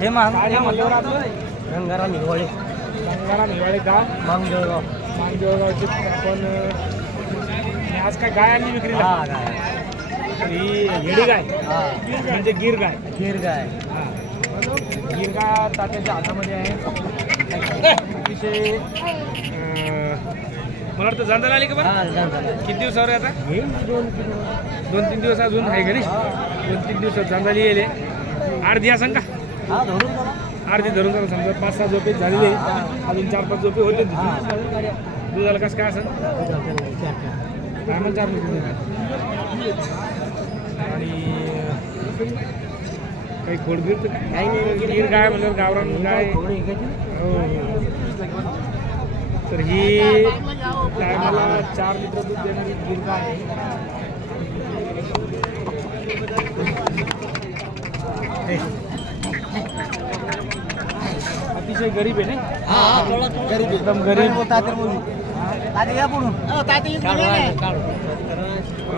हे मान काय नाव म्हणलं बरं आपलं गंगाराम हिवाळे गाव मांग जळगाव मांजवळगावचे आपण आज काय गाय आणली विक्रीला? हा काय ही हेडी गाय. हा. म्हणजे गिर गाय. गिर गाय. हा. गिर गाय तात्याच्या हातामध्ये आहे. अतिशय मला वाटतं जांदा आली का बरं? हा. किती दिवसावर आहे आता? हे दोन किलो दोन तीन दिवस अजून आहे घरी दोन तीन दिवसात जांदाली येले अर्धी असं का? हा. अर्धी धरून जरा समजा पाच सहा झोपे झालेले अजून चार पाच झोपे होते दुधाला कसं काय असं? काय चार आणि काही खोडगीर तर काही नाही गीर गाय म्हणल्यावर गावरान गाय. हो हो. तर ही काय मला चार लिटर दूध देणारी गीर गाय आहे. अतिशय गरीब आहे ना एकदम गरीब.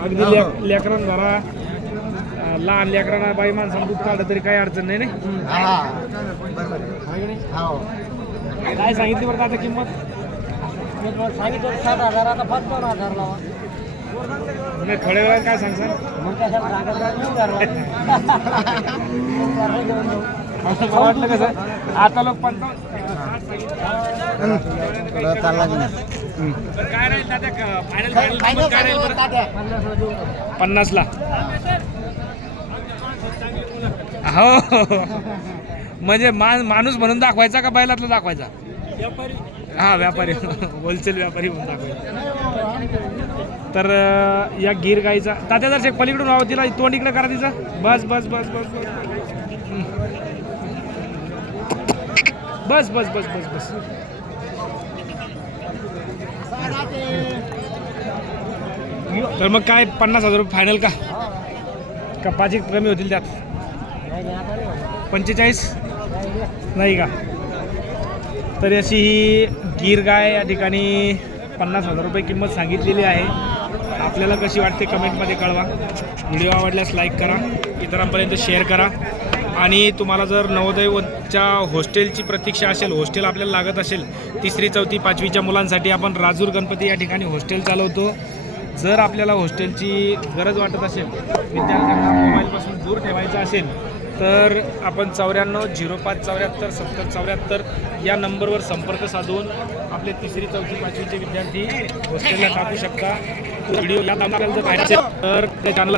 अगदी लेक- अगदी धरा अं, लहान लेकरांना बाई माणसांना दूध काढलं तरी काही अडचण नाही ना नाही? काय सांगितली बरं आता किंमत? सांगितलं सात हजार आता फक्त हजार लावा. नाही काय सांगसा मला वाटलं कसं आता लोक पंचावन्न फायनल काय बरं पन्नासला. हो. म्हणजे मा माणूस म्हणून दाखवायचा का बैलातला दाखवायचा? हा व्यापारी. होलसेल व्यापारी म्हणून दाखवायचा. तर या गिर गाईचा तात्या जर पलीकडून व्हावं तिला तोंड इकडे करा तिचा. बस बस बस बस बस. बस बस बस बस बस. तर मग काय पन्नास हजार रुपये फायनल का? कपाचे कमी होतील त्यात. पंचेचाळीस? नाही, नाही का? तर अशी ही गीर गाय या ठिकाणी पन्नास हजार रुपये किंमत सांगितलेली आहे. आपल्याला कशी वाटते कमेंटमध्ये कळवा. व्हिडिओ आवडल्यास लाईक करा. इतरांपर्यंत शेअर करा. आणि तुम्हाला जर नवोदयच्या हॉस्टेलची प्रतीक्षा असेल हॉस्टेल आपल्याला लागत असेल तिसरी चौथी पाचवीच्या मुलांसाठी आपण राजूर गणपती या ठिकाणी हॉस्टेल चालवतो. जर आपल्याला हॉस्टेलची गरज वाटत असेल विद्यार्थ्यांना मोबाईलपासून दूर ठेवायचं असेल तर आपण चौऱ्याण्णव झिरो पाच चौऱ्याहत्तर सत्तर चौऱ्याहत्तर या नंबरवर संपर्क साधून आपले तिसरी चौथी पाचवीचे विद्यार्थी हॉस्टेलला टाकू शकता. व्हिडिओ या आपल्याला जर पाहिजे तर त्या चॅनलला